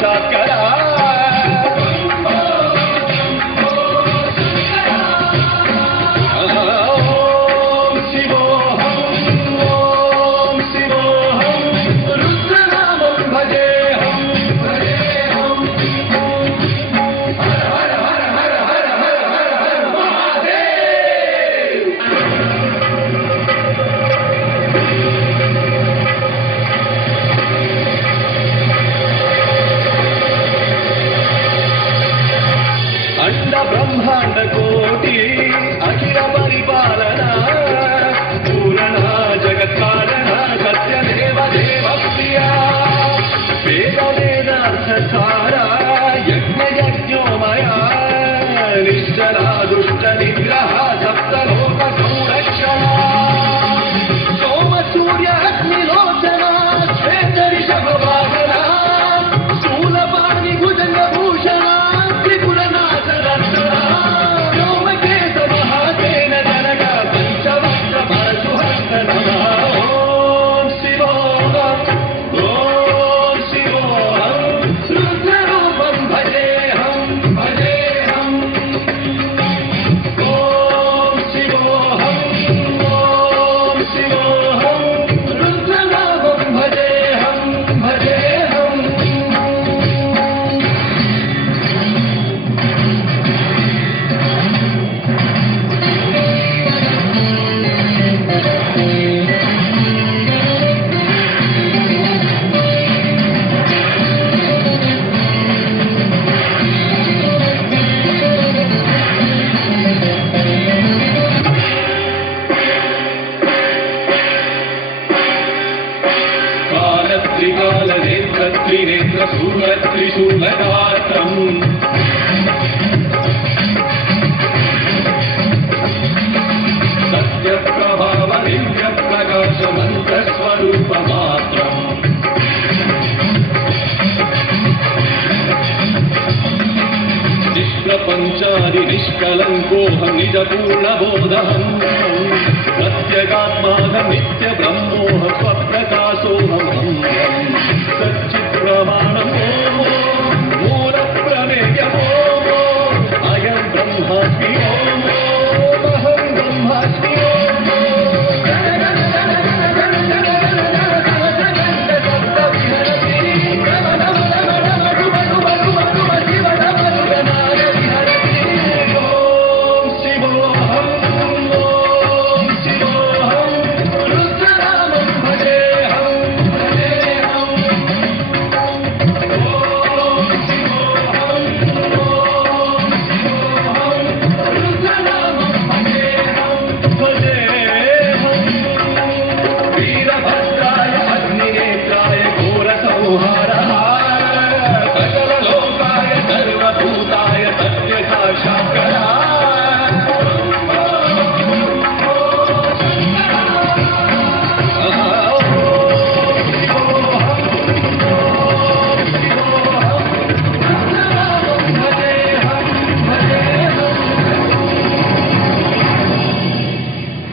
साक्षात्करा ब्रह्मांड कोटि अखिल परिपालना पूर्णा जगत्कारणा सत्यमेव देवप्रिया वेद वेदार्थ सारा यज्ञ यज्ञोमया निश्चला दुष्ट निग्रह सप्तलोक संरक्षणा सोम सूर्य अग्निलोचना श्वेत ऋषभ वाहना स्थूलपाणि भुजंग भूषणा त्रिकाल नेत्र त्रिनेत्र शूल त्रिशूलगात्रम् सत्य प्रभाव दिव्य प्रकाश मंत्र स्वरूप मात्रम् निष्प्रपंचादि निष्कलंकोऽहं निज पूर्ण बोधहम् प्रत्यगात्माहं नित्य ब्रह्मोऽहं स्वप्रकाशोऽहम् सच्चित् प्रमाणम्